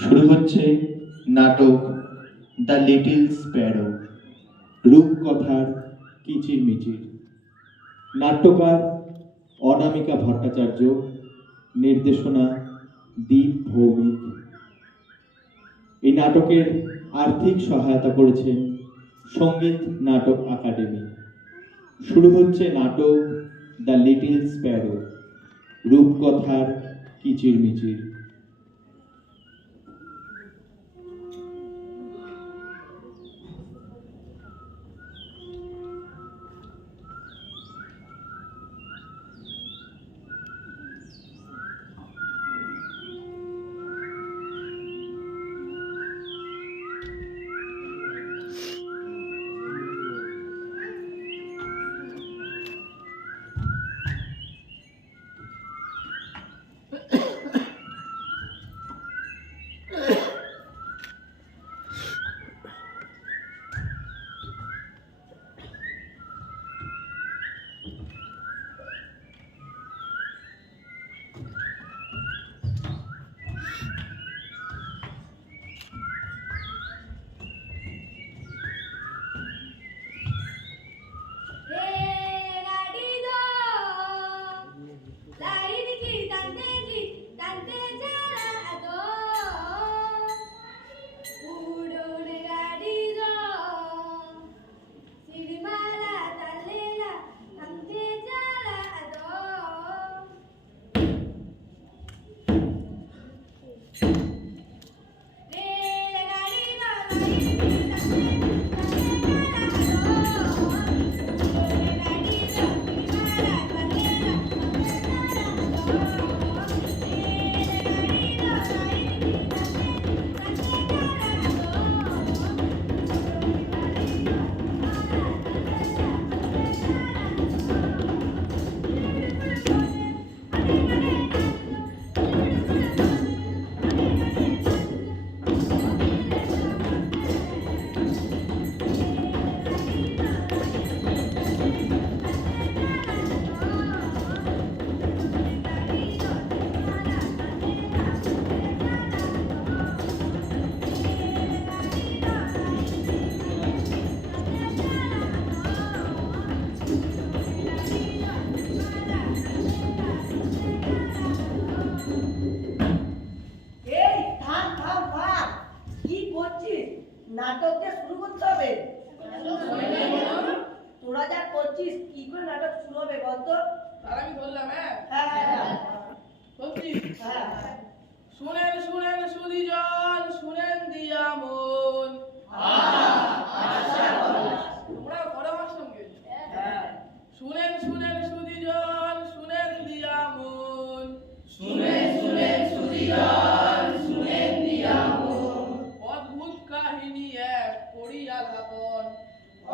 শুরু হচ্ছে নাটক দ্য লিটল স্প্যারো, রূপকথার কিচিরমিচির। নাট্যকার অনামিকা ভট্টাচার্য, নির্দেশনা দীপ ভৌমিক। এই নাটকের আর্থিক সহায়তা করেছেন সঙ্গীত নাটক একাডেমি। শুরু হচ্ছে নাটক দ্য লিটল স্প্যারো, রূপকথার কিচিরমিচির। নাটকটা শুরু করতে হবে। তোরা যা করছিস কি করে নাটক শুরু হবে বলতো? আমি বললাম হ্যাঁ বলছিস? শুনেন শুনেন সুধীজন, শুনেন দিয়া মন। তোমরা করো আমার সঙ্গে। শুনেন শুনেন সুধীজন, শুনেন দিয়া মন। শুনেন শুনেন সুধীজন, শুনেন দিয়া মন। অদ্ভুত কাহিনী এক করিয়া লাপন।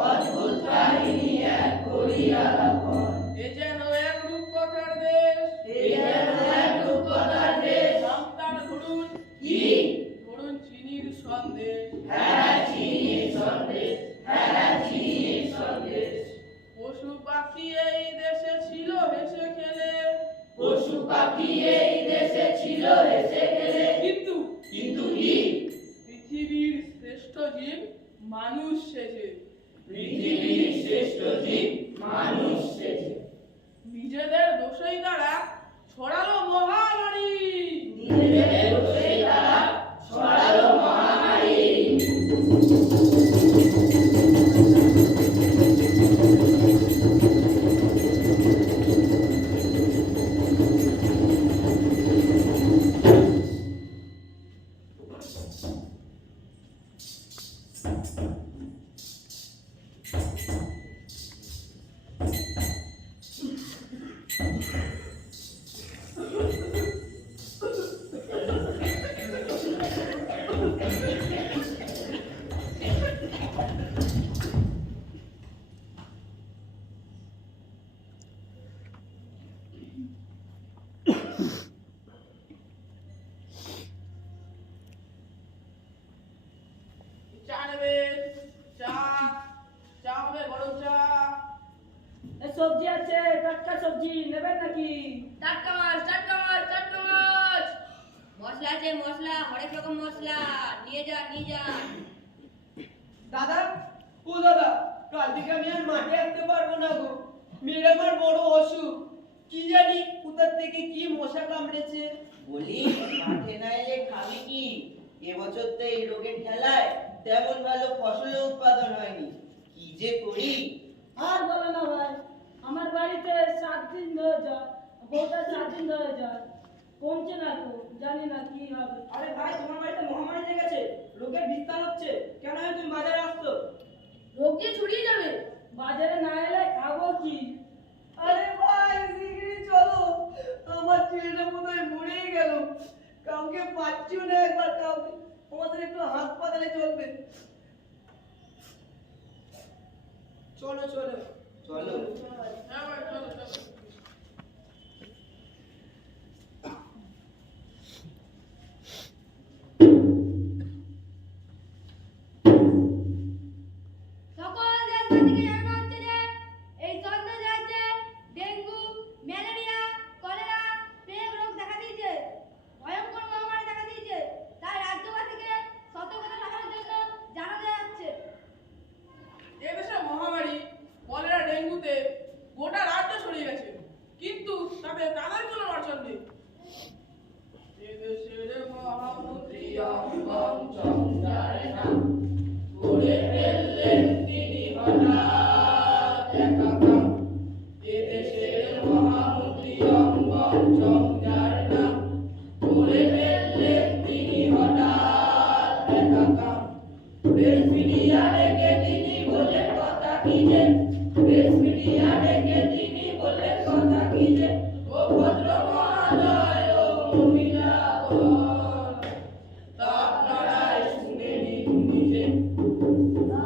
অদ্ভুত কাহিনী এক করিয়া লাপন। এ যেন এক রূপকথার দেশ, এ যেন এক রূপকথার দেশ। নাম তার ধরুন কি? ধরুন চিনির সন্দেশ। হ্যাঁ চিনির সন্দেশ, হ্যাঁ চিনির সন্দেশ। পশু পাখি এই দেশে ছিল হেসে খেলে। পশু পাখি এই দেশে ছিল হেসে খেলে। কিন্তু কিন্তু কি? পৃথিবীর শ্রেষ্ঠ জীব মানুষ সেজে। পৃথিবীর শ্রেষ্ঠ জীব মানুষ সেজে। নিজেদের দোষেই তারা ছড়ালো মহামারী। নিজেদের দোষেই তারা ছড়ালো মহামারী। চা নেবেন? চা চা হবে গরম চা। সবজি আছে, টাটকা সবজি নেবেন নাকি? টাটকা মাছ টাটকা মাছ টাটকা 250 রকম মশলা নিয়ে যান। দাদা, ও দাদা, কাল থেকে আমি আর মাঠে আসতে পারবো না গো। মেয়ের আমার বড় অসুখ। কি জানি কোথা থেকে কি মশা কামড়েছে। বলি মাঠে না এলে খাবি কি? এবছর তো এই রোগের ঠেলায় তেমন ভালো ফসল উৎপাদন হয়নি। কি যে করি। আর বলো না ভাই, আমার বাড়িতে 7 দিন ধরে জ্বর, বউটা 7 দিন ধরে জ্বর, কমছে না তো, জানি না কি হবে। আরে ভাই, তোমার বাড়িতে মহামারী লেগেছে, রোগের বিস্তার হচ্ছে। কেন তুমি বাজারে আসছো? রোগ যে ছড়িয়ে যাবে, বাজারে না এলে খাবো কি? আরে ভাই শিগগিরই চলো, আমার ছেলেটা বোধহয় মরেই গেল। কাউকে পাচ্ছিও না, একবার কাউকে আমাদের একটু হাসপাতালে চলবে। চলো চলো চলো। হ্যাঁ ভাই, চলো চলো। সকল দেশবাসীকে জানানো হচ্ছে যে এই চন্দ্র রাজ্যে ডেঙ্গু, ম্যালেরিয়া, কলেরা, প্লেগ রোগ দেখা দিয়েছে, ভয়ঙ্কর মহামারী দেখা দিয়েছে। তাই রাজ্যবাসীকে সতর্কতা থাকার জন্য জানানো যাচ্ছে। এদেশে মহামারী কলেরা ডেঙ্গুতে গোটা রাজ্য ছড়িয়ে গেছে, কিন্তু তাতে তাদের কোনো অর্জন নেই। এদেশের মহামন্ত্রী অঙ্গম চমচারে না করে ফেললেন তিনি হঠাৎ একা কাম। এদেশের মহামন্ত্রী অঙ্গম চমচারে না করে ফেললেন তিনি হঠাৎ একা কাম। প্রেস মিডিয়া ডেকে তিনি বললেন কথা কি যে, প্রেস মিডিয়া ডেকে তিনি বললেন কথা কি যে, ও ভদ্র মহাদয় ও মহিলাগণ, তা আপনারাই শুনে নিন নিজে,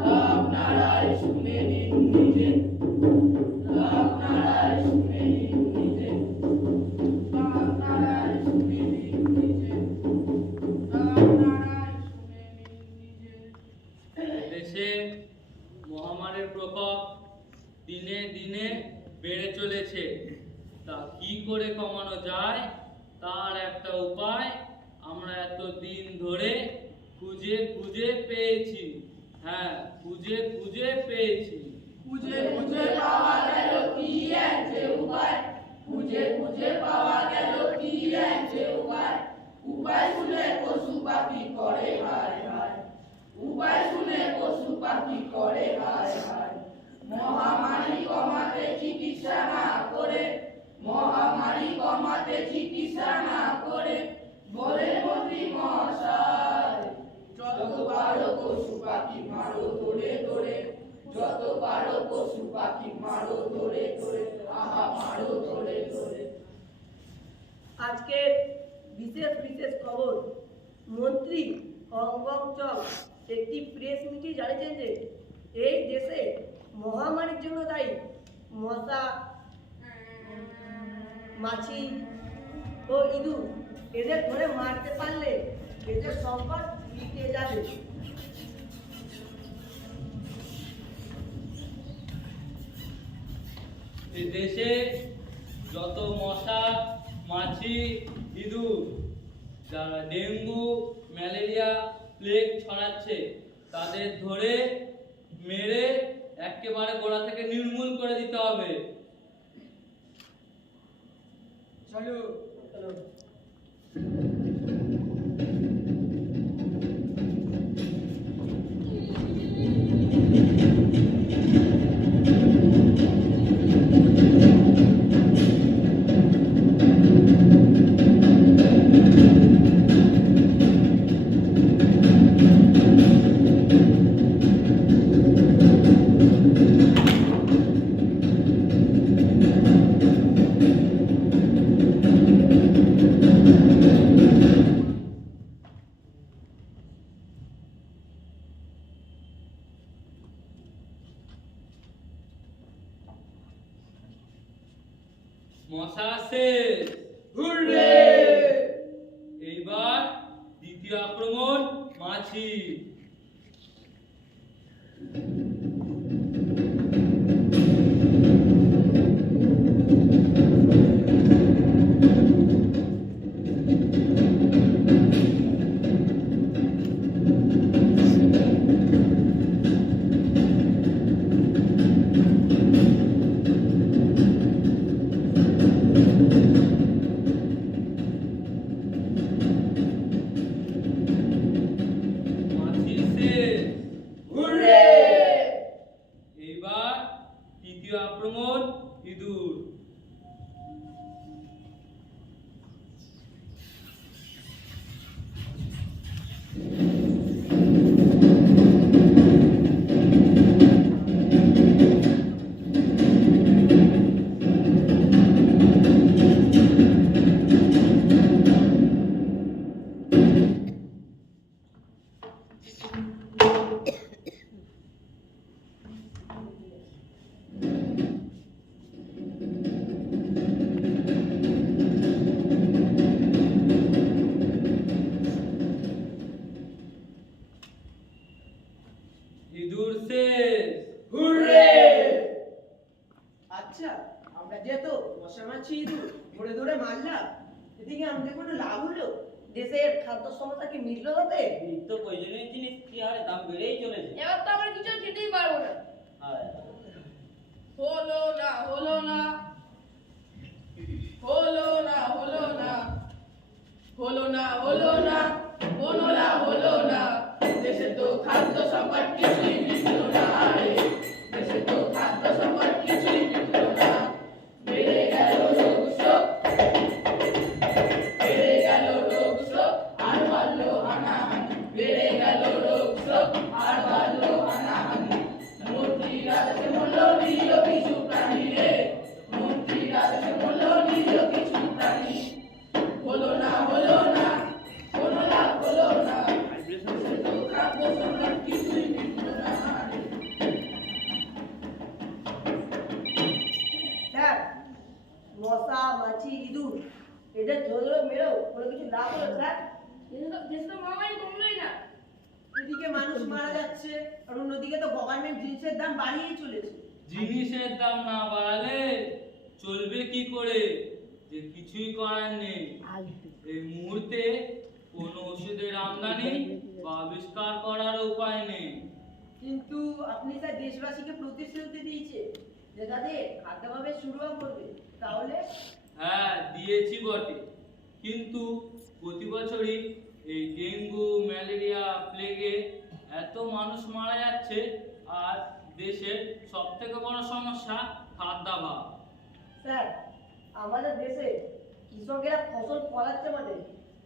তা আপনারাই শুনে নিন নিজে, তা আপনারাই শুনে নিন নিজে, তা আপনারাই শুনে নিন নিজে, তা আপনারাই শুনে নিন নিজে। দেশে মহামারীর প্রকোপ দিনে দিনে বেড়ে চলেছে। তা কি করে কমানো যায় তার একটা উপায় আমরা এত দিন ধরে খুঁজে খুঁজে পেয়েছি। হ্যাঁ, খুঁজে খুঁজে পেয়েছি। খুঁজে খুঁজে পাওয়া গেল কি এক যে উপায়, খুঁজে খুঁজে পাওয়া গেল কি এক যে উপায়। উপায় শুনে পশু পাখি করে হায় হায়, উপায় শুনে পশু পাখি করে হায় হায়। মহামারী কমাতে চিকিৎসা না করে, মহামারী কমাতে চিকিৎসা না করে বলে মন্ত্রী মহাশয়, যত পারো পশু পাখি মারো ধরে ধরে, যত পারো পশু পাখি মারো ধরে ধরে, আহা মারো ধরে ধরে। আজকে বিশেষ খবর, মন্ত্রী অঙ্গম চক একটি প্রেস মিটে জানিয়েছেন যে এই দেশে মহামারীর জন্য দায়ী মশা, মাছি ও ইঁদুর। এদের ধরে মারতে পারলে এদের সংকট মিটে যাবে। এই দেশে যত মশা, মাছি, ইঁদুর, যারা ডেঙ্গু, ম্যালেরিয়া, প্লেগ ছড়াচ্ছে তাদের ধরে মেরে একেবারে গোড়া থেকে নির্মূল করে দিতে হবে। চলো চলো। মশা শেষ। হুররে! এইবার দ্বিতীয় আক্রমণ মাছি। এদিকে আমাদের কোনো লাভ হলো? দেশের খাদ্য সমস্যা কি মিটলো তাতে? নিত্য প্রয়োজনীয় জিনিস কি হারে দাম বেড়েই চলেছে। এবার তো আমরা কিছু খেতেই পারবো না। হলো না হলো না হলো না হলো না হলো না হলো না কোনো লাভ হলো না দেশে তো খাদ্য সংকট কিছুই মিটলো না রে দেশে তো খাদ্য সংকট কিছুই মিটলো না বেড়ে গেল রোগ শোক বেড়ে গেল রোগ শোক আর বাড়লো হানাহানি বেড়ে গেল রোগ শোক আর বাড়লো হানাহানি মন্ত্রীরা দেশে মূল্য নিল কিছু প্রাণী রে মন্ত্রীরা দেশে মূল্য নিল কিছু প্রাণী হলো না কোনো লাভ হলো না দেশে তো খাদ্য সংকট কিছুই মিটলো না রে। স্যার, মশা মাছি ইঁদুর এদের ধরে মেরেও কোনো কিছু লাভ হলো স্যার? দেশে তো মহামারী কমলোই না। এদিকে মানুষ মারা যাচ্ছে আর অন্যদিকে তো গভর্নমেন্ট জিনিসের দাম বাড়িয়েই চলেছে। জিনিসের দাম না বাড়ালে চলবে কি করে, যে কিছুই করার নেই। এই মুহূর্তে কোনো ওষুধের আমদানি বা আবিষ্কার করার উপায় নেই। কিন্তু আপনি স্যার দেশবাসীকে প্রতিশ্রুতি দিয়েছে যে তাদের খাদ্যাভাবে শুরুও করবে, তাহলে? হ্যাঁ, দিয়েছি বটে, কিন্তু প্রতি বছরই এই ডেঙ্গু, ম্যালেরিয়া, প্লেগে এত মানুষ মারা যাচ্ছে। আর দেশের সব থেকে বড় সমস্যা খাদ্যাভাব। স্যার, আমাদের দেশে কৃষকেরা ফসল ফলাচ্ছে বটে,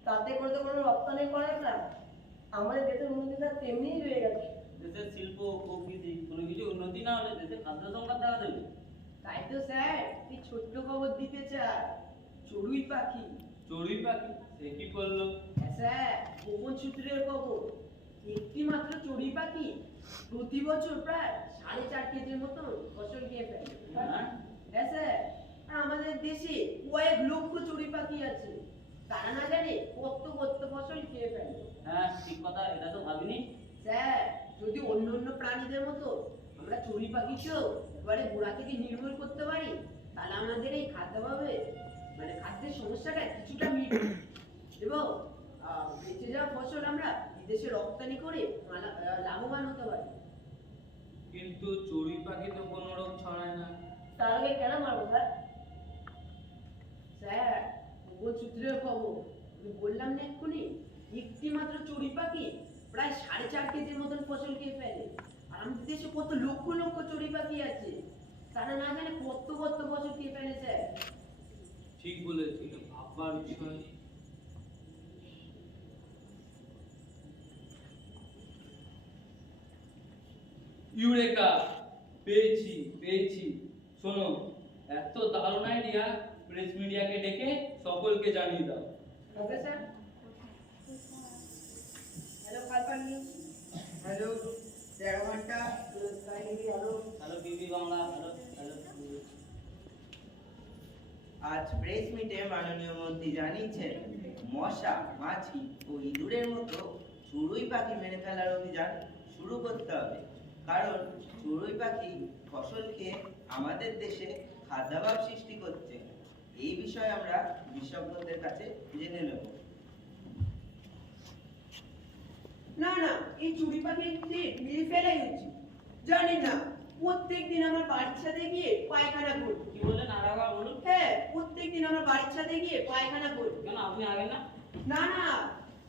তাতে করে তো কোনো রপ্তানি করে না। আমাদের দেশের উন্নতি স্যার তেমনিই রয়ে গেছে। দেশের শিল্প প্রকৃতি কোনো কিছু উন্নতি না হলে দেশের খাদ্য সংকট দেখা দেবে। তাই তো স্যার এই ছোট্ট খবর দিতে চাই, চড়ুই পাখি। চড়ুই পাখি সে কি করলো? হ্যাঁ স্যার, গোপন সূত্রের খবর, একটি মাত্র চড়ুই পাখি প্রতি বছর প্রায় 4.5 কেজির মতো ফসল খেয়ে ফেলে। হ্যাঁ? হ্যাঁ স্যার, আর আমাদের দেশে কয়েক লক্ষ চড়ুই পাখি আছে, তারা না জানে কত কত ফসল খেয়ে ফেলে। হ্যাঁ ঠিক কথা, এটা তো ভাবিনি। স্যার, যদি অন্য অন্য প্রাণীদের মতো আমরা চড়ুই পাখিকেও এবারে গোড়া থেকে নির্মূল করতে পারি, তাহলে আমাদের এই খাদ্যাভাবে মানে খাদ্যের সমস্যাটা কিছুটা মিটবে এবং বেঁচে যাওয়া ফসল আমরা বিদেশে রপ্তানি করে লাভবান হতে পারি। কিন্তু চড়ুই পাখি তো কোনো রোগ ছড়ায় না। তার আগে কেন মারবো স্যার? স্যার, গোপন সূত্রের খবর, আমি বললাম না এক্ষুনি, একটি মাত্র চড়ুই পাখি প্রায় 4.5 কেজির মতন ফসল খেয়ে ফেলে। আর আমাদের দেশে কত লক্ষ লক্ষ চড়ুই পাখি আছে, তারা না জানে কত কত ফসল খেয়ে ফেলে স্যার। ঠিক বলেছিল, ভাববার বিষয়। ইউরেকা, পেয়েছি পেয়েছি। শোনো, এত দারুণ আইডিয়া, প্রেস মিডিয়াকে ডেকে সকলকে জানিয়ে দাও। Okay sir. হ্যালো কালপান নিউজ, হ্যালো 13 ঘন্টা, হ্যালো বিবি বাংলা, হ্যালো। আজ প্রেস মিটে মাননীয় মন্ত্রী জানিয়েছেন মশা, মাছি ও ইঁদুরের মতো চড়ুই পাখি মেরে ফেলার অভিযান শুরু করতে হবে, কারণ চড়ুই পাখি ফসল খেয়ে আমাদের দেশে খাদ্যাভাব সৃষ্টি করছে। এই বিষয়ে আমরা বিশেষজ্ঞদের কাছে জেনে নেব। না না, এই চড়ুই পাখি মেরে ফেলাই উচিত। জানি না, প্রত্যেকদিন আমার বাড়ির ছাদে গিয়ে পায়খানা করি। কি বললেন আর একবার বলুন। হ্যাঁ, প্রত্যেকদিন আমার বাড়ির ছাদে গিয়ে পায়খানা করি। কেন আপনি আগেন না? না না,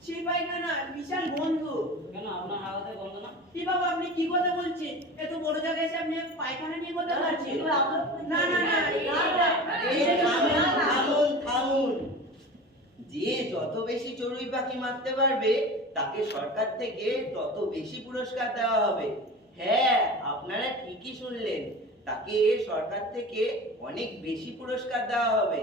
সেই পায়খানা বিশাল গন্ধ। কেন আপনার আগাতে গন্ধ না? কি বাবা, আপনি কি কথা বলছেন? এত বড় জায়গায় এসে আপনি পায়খানা নিয়ে কথা বলছেন? না না না, থামুন। যে যত বেশি চড়ুই পাখি মারতে পারবে তাকে সরকার থেকে তত বেশি পুরস্কার দেওয়া হবে। হ্যাঁ, আপনারা ঠিকই শুনলেন, তাকে সরকার থেকে অনেক বেশি পুরস্কার দেওয়া হবে।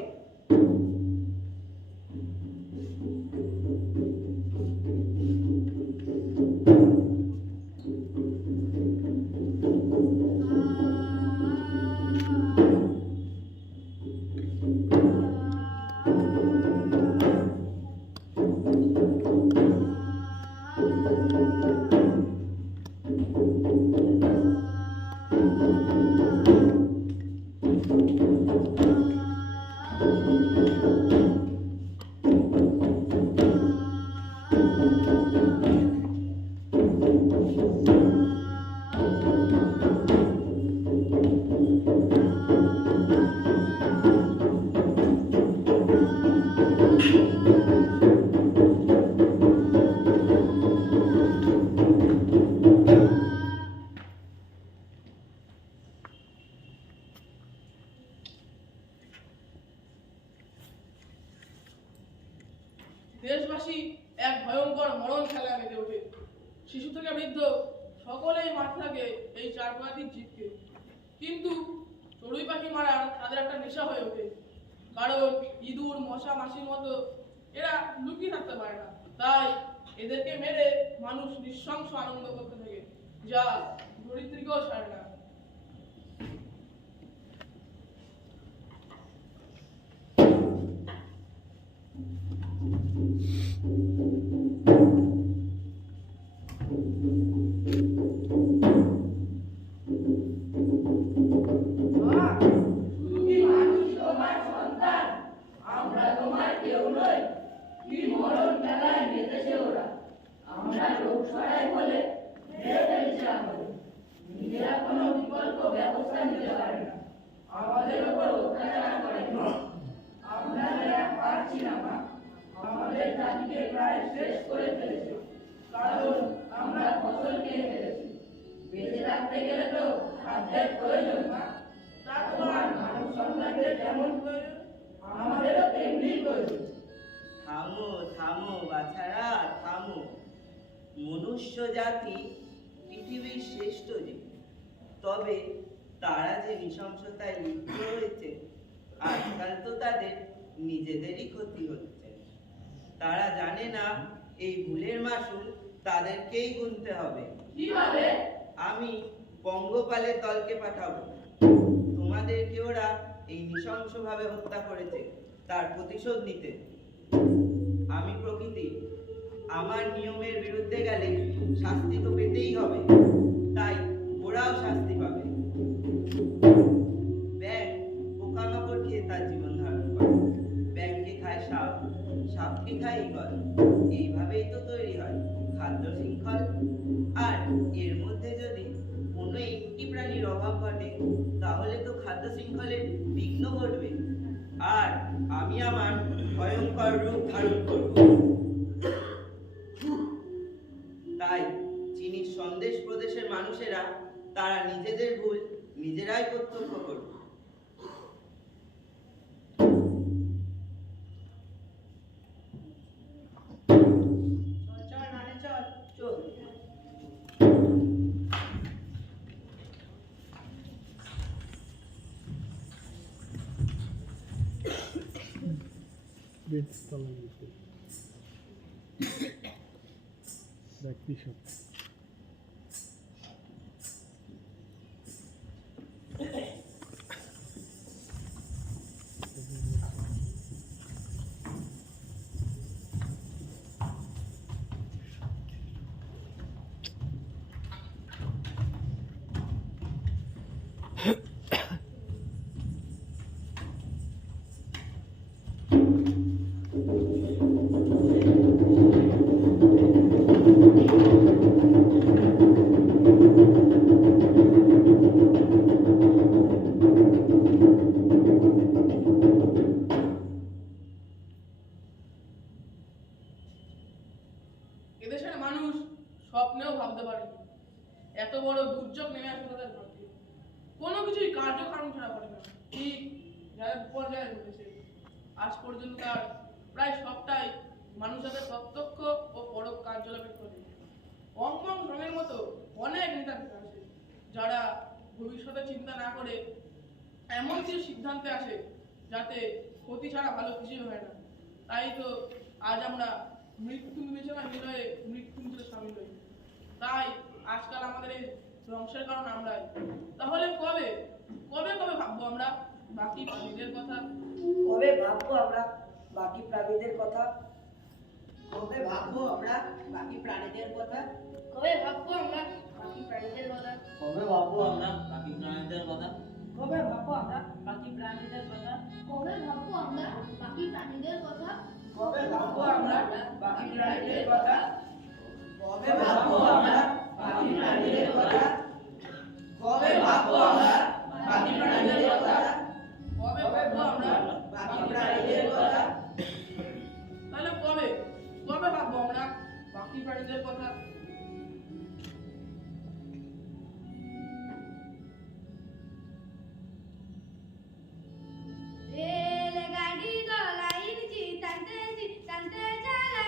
দেশবাসী এক ভয়ঙ্কর মরণ খেলায় মেতে ওঠে। শিশু থেকে বৃদ্ধ সকলেই মারতে থাকে এই চার প্রজাতির জীবকে। কিন্তু চড়ুই পাখি মারার তাদের একটা নেশা হয়ে ওঠে, কারণ ইঁদুর মশা মাছির মতো এরা লুকিয়ে থাকতে পারে না। তাই এদেরকে মেরে মানুষ নৃশংস আনন্দ করতে থাকে, যা দরিদ্রীকেও ছাড়ে না। মা, শুধু কি মানুষ তোমার সন্তান? আমরা তোমার কেউ নই। কি মরণ খেলায় মেতেছে ওরা। আমরা লোক সরাই বলে মেরে ফেলছে আমাদের। নিজেরা কোনো বিকল্প ব্যবস্থা নিতে পারে না, আমাদের উপর অত্যাচার করে। আমরা এরা পারছি না মা, আমাদের জাতিকে প্রায় শেষ করে ফেলেছে, কারণ আমরা ফসল খেয়ে ফেলেছি। বেঁচে থাকতে গেলে তো খাদ্যের প্রয়োজন না। তারপর মানব সন্তানদের যেমন প্রয়োজন, আমাদেরও তেমনি প্রয়োজন। থামো থামো বাছারা, থামো। মনুষ্য জাতি পৃথিবীর শ্রেষ্ঠ জীব, তবে তারা যে নৃশংসতায় লিপ্ত হয়েছে, আজকাল তো তাদের নিজেদেরই ক্ষতি হচ্ছে। তারা জানে না এই ভুলের মাসুল তাদেরকেই গুনতে হবে। কিভাবে? আমি পঙ্গপালের দলকে পাঠাবো। তোমাদেরকে ওরা এই নৃশংসভাবে হত্যা করেছে, তার প্রতিশোধ নিতে। আমি প্রকৃতি, আমার নিয়মের বিরুদ্ধে গেলে শাস্তি তো পেতেই হবে, তাই ওরাও শাস্তি পাবে। ব্যাঙ পোকামাকড় খেয়ে তার জীবন ধারণ করে, ব্যাঙকে খায় সাপ, সাপকে খায় ঈগল। এইভাবেই তো তৈরি হয় খাদ্য শৃঙ্খল। আর এর মধ্যে যদি কোনো একটি প্রাণীর অভাব ঘটে, তাহলে তো খাদ্য শৃঙ্খলের বিঘ্ন ঘটবে, আর আমি আমার ভয়ঙ্কর রূপ ধারণ করব। তাই চীনের সন্দেশ প্রদেশের মানুষেরা তারা নিজেদের ভুল নিজেরাই প্রত্যক্ষ করবে। চল চল নাটে চল চল। এদেশের মানুষ স্বপ্নেও ভাবতে পারেনি এত বড় দুর্যোগ নেমে আসবে তাদের ভাগ্যে। কোনো কিছুই কার্যকারণ ছাড়া করে না, ঠিক যার পর্যায়ে ঘটেছে। আজ পর্যন্ত তার প্রায় সবটাই মানুষ তাদের প্রত্যক্ষ ও পরোক্ষ কার্যকলাপের করে। অঙ্গম শ্রমের মতো অনেক নেতা আছে যারা ভবিষ্যতে চিন্তা না করে এমন কিছু সিদ্ধান্তে আসে যাতে ক্ষতি ছাড়া ভালো কিছুই হয় না। তাই তো আজ আমরা মৃত্যু বিবেচনা হৃদয়ে মৃত্যুঞ্জয় সামিল হই। তাই আজকাল আমাদের এই ধ্বংসের কারণ আমরাই। তাহলে কবে কবে কবে ভাববো আমরা বাকি প্রাণীদের কথা? কবে ভাববো আমরা বাকি প্রাণীদের কথা? কবে ভাববো আমরা বাকি প্রাণীদের কথা? কবে ভাববো আমরা বাকি প্রাণীদের কথা? কবে ভাববো আমরা বাকি প্রাণীদের কথা? কবে ভাববো আমরা বাকি প্রাণীদের কথা? কবে ভাববো আমরা বাকি প্রাণীদের কথা? কবে ভাববো আমরা বাকি প্রাণীদের কথা? কবে ভাববো আমরা বাকি প্রাণীদের কথা? কবে ভাববো আমরা বাকি প্রাণীদের কথা? কবে ভাববো আমরা বাকি প্রাণীদের কথা? তাহলে কবে কবে ভাববো আমরা বাকি প্রাণীদের কথা? রেলগাড়ি দলাইছি টানতে টানতে চালা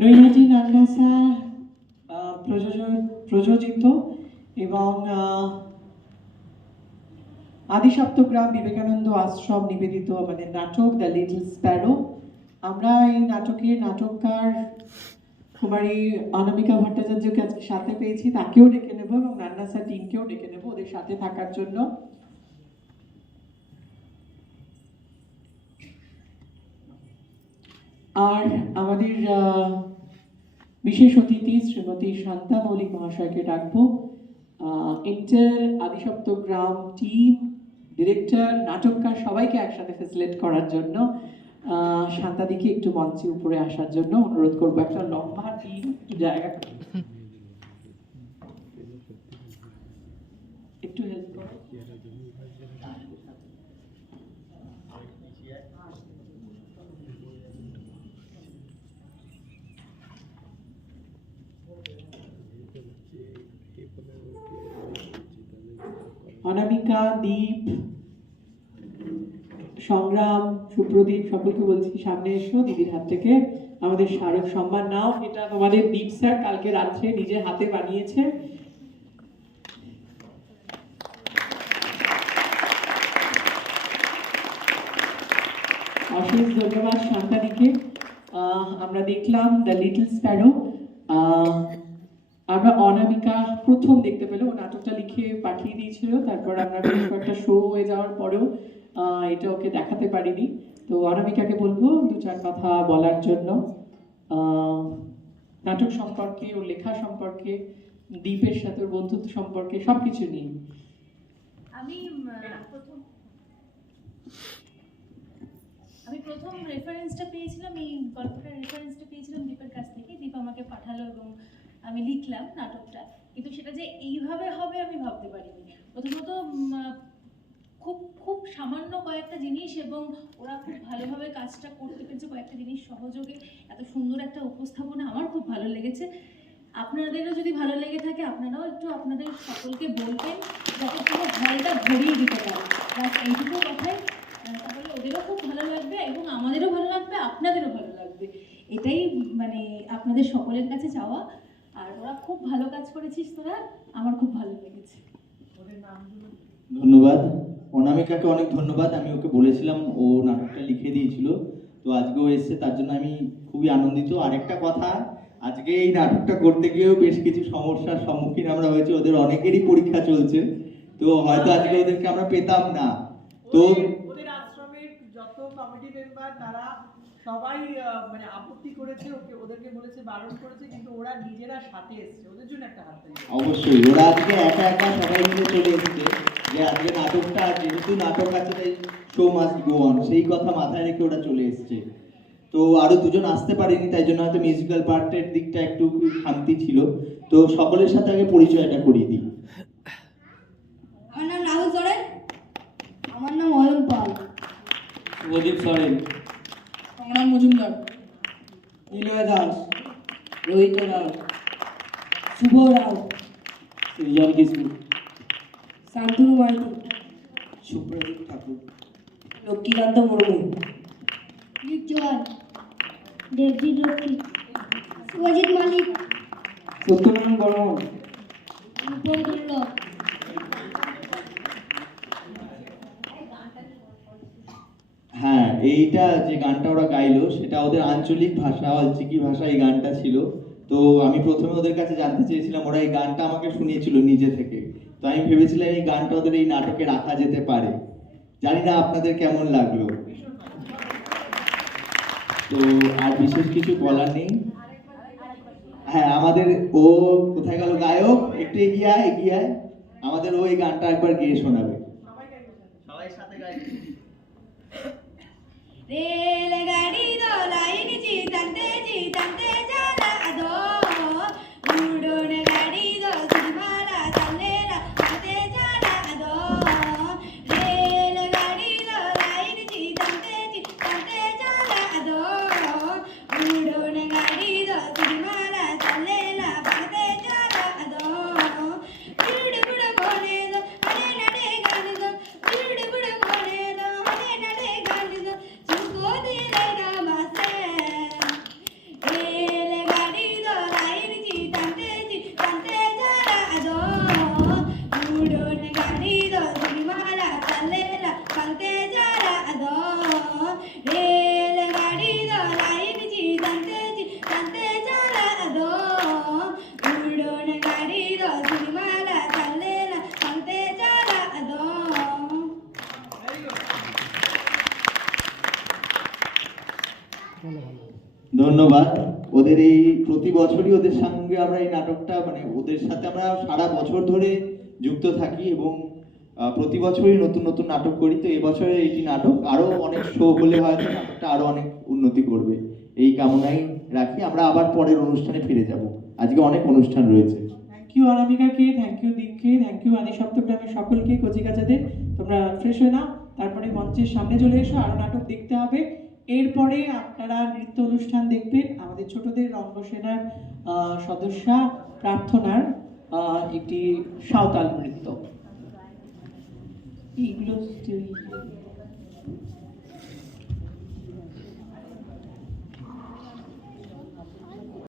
নৈহাটি নান্ডাসা প্রযোজিত এবং আদিসপ্তগ্রাম বিবেকানন্দ আশ্রম নিবেদিত আমাদের নাটক দ্য লিটল স্প্যারো। আমরা এই নাটকের নাটককার কুমারী অনামিকা ভট্টাচার্যকে আজকে সাথে পেয়েছি, তাকেও ডেকে নেব এবং নান্ডাসা টিমকেও ডেকে নেব ওদের সাথে থাকার জন্য। আর আমাদের বিশেষ অতিথি শ্রীমতী শান্তা মৌলিক মহাশয়কে ডাকবো। ইন্টার আদিসপ্তগ্রাম টিম, ডিরেক্টর, নাটককার সবাইকে একসাথে ফেসিলিটেট করার জন্য শান্তাদিকে একটু মঞ্চে উপরে আসার জন্য অনুরোধ করবো। একটা লম্বা টিম, একটু জায়গা একটু হেল্প করো। অনামিকা, দীপ, সংগ্রাম, সুপ্রদীপ সকলকে বলছি সামনে এসো, দিদির হাত থেকে আমাদের স্মারক সম্মান নাও। এটা তোমাদের দীপ স্যার কালকে রাত্রে নিজের হাতে বানিয়েছে। অশেষ ধন্যবাদ শান্তাদিকে। আমরা দেখলাম দ্য লিটল স্প্যারো। আমরা অনামিকা প্রথম দেখতে পেলো, ও নাটকটা লিখে পাঠিয়ে দিয়েছিল, তারপর আমরা বেশ কয়েকটা শো হয়ে যাওয়ার পরেও এটা ওকে দেখাতে পারিনি। তো অনামিকাকে বলবো দু চার কথা বলার জন্য নাটক সম্পর্কে, ওর লেখা সম্পর্কে, দীপের সাথে ওর বন্ধুত্ব সম্পর্কে, সবকিছু নিয়ে। আমি প্রথম রেফারেন্সটা পেয়েছিলাম, এই গল্পটার রেফারেন্সটা পেয়েছিলাম দীপের কাছ থেকে। দীপ আমাকে পাঠালো এবং আমি লিখলাম নাটকটা, কিন্তু সেটা যে এইভাবে হবে আমি ভাবতে পারিনি। প্রথমত খুব সামান্য কয়েকটা জিনিস এবং ওরা খুব ভালোভাবে কাজটা করতে পেরেছে, কয়েকটা জিনিস সহযোগে এত সুন্দর একটা উপস্থাপনা আমার খুব ভালো লেগেছে। আপনাদেরও যদি ভালো লেগে থাকে আপনারাও একটু আপনাদের সকলকে বলবেন যাতে পুরো হলটা ভরিয়ে দিতে পারে। বাস এইটুকু কথাই, তাহলে ওদেরও খুব ভালো লাগবে এবং আমাদেরও ভালো লাগবে, আপনাদেরও ভালো লাগবে। এটাই মানে আপনাদের সকলের কাছে চাওয়া। আর ওরা খুব ভালো কাজ করেছিস তোরা, আমার খুব ভালো লেগেছে। ধন্যবাদ অনামিকাকে, অনেক ধন্যবাদ। আমি ওকে বলেছিলাম, ও নাটকটা লিখে দিয়েছিল, তো আজকেও এসছে, তার জন্য আমি খুবই আনন্দিত। আরেকটা কথা, আজকে এই নাটকটা করতে গিয়েও বেশ কিছু সমস্যার সম্মুখীন আমরা হয়েছি। ওদের অনেকেরই পরীক্ষা চলছে, তো হয়তো আজকে ওদেরকে আমরা পেতাম না। তো ওদের আশ্রমের যত কমিটি মেম্বার তারা সবাই মানে আপত্তি করেছে, ওদেরকে বলেছে, বারণ করেছে, কিন্তু ওরা নিজেরা সাথে এসেছে। ওদের জন্য একটা হাত তালি। অবশ্যই ওরা আজকে একা একা সবাই মিলে চলে এসেছে, যে আজকে নাটকটা, যেহেতু নাটক আছে তাই শো মাস্ট গো অন, সেই কথা মাথায় রেখে ওরা চলে এসেছে। তো আরো দুজন আসতে পারেনি, তাই জন্য হয়তো মিউজিক্যাল পার্টের দিকটা একটু খামতি ছিল। তো সকলের সাথে আগে পরিচয়টা করিয়ে দিই। আমার নাম রাহুল সরেন। আমার নাম অয়ন পাল। শুভদীপ সরেন, সংগ্রাম মজুমদার, নিলয় দাস, রোহিত রাও, শুভ রাও, সৃজন কিশোর, শান্তনু মাইতি, সুপ্রদীপ ঠাকুর, লক্ষ্মীকান্ত মুর্মু, জোয়ান, দেবজিৎ লক্ষ্মী, শুভজিৎ মালিক, সত্যনারায়ণ বর্মন, রূপম দুর্লভ। হ্যাঁ, এইটা যে গানটা ওরা গাইলো সেটা ওদের আঞ্চলিক ভাষা, অলচিকি ভাষা এই গানটা ছিল। তো আমি প্রথমে ওদের কাছে জানতে চেয়েছিলাম, ওরা এই গানটা আমাকে শুনিয়েছিল নিজে থেকে। তো আমি ভেবেছিলাম এই গানটা ওদের এই নাটকে রাখা যেতে পারে। জানি না আপনাদের কেমন লাগলো। তো আর বিশেষ কিছু বলার নেই। হ্যাঁ, আমাদের ও কোথায় গেল গায়ক, একটু এগিয়ে আয়, এগিয়ে আয়। আমাদের ও এই গানটা একবার গেয়ে শোনাবে। সবাই সাথে গাইবে। রেলগাড়ি দোলাইনি জিতান্তে জিতান্তে চলা দো, উড়ন গাড়ি দো সিমালা চালেলা হাতে চলা দো। রেলগাড়ি দোলাইনি জিতান্তে জিতান্তে চলা দো, উড়ন গাড়ি দো সিমালা চালেলা হাতে চলা দো। উড় উড় বনে দো আরে নাড়ে সিরিমালা চলে না কান্তে চলা দম। ধন্যবাদ। ওদের এই প্রতি বছরই ওদের সঙ্গে আমরা এই নাটকটা মানে ওদের সাথে আমরা সারা বছর ধরে যুক্ত থাকি এবং প্রতি বছরই নতুন নতুন নাটক করি। তো এবছরে এইটি নাটক আরো অনেক শো হলে হয়তো নাটকটা আরো অনেক উন্নতি করবে, এই কামনাই রাখি। আমরা আবার পরের অনুষ্ঠানে ফিরে যাব, আজকে অনেক অনুষ্ঠান রয়েছে। থ্যাংক ইউ অনামিকাকে, থ্যাংক ইউ দীপকে, থ্যাংক ইউ আদি সপ্তগ্রামের সকলকে, কচিকাচাদের। তোমরা ফ্রেশ হয়ে নাও, তারপরে মঞ্চের সামনে চলে এসো, আরো নাটক দেখতে হবে। এরপরে আপনারা নৃত্য অনুষ্ঠান দেখবেন, আমাদের ছোটদের রঙ্গসেনার সদস্যা প্রার্থনার একটি সাঁওতাল নৃত্য। এইগুলো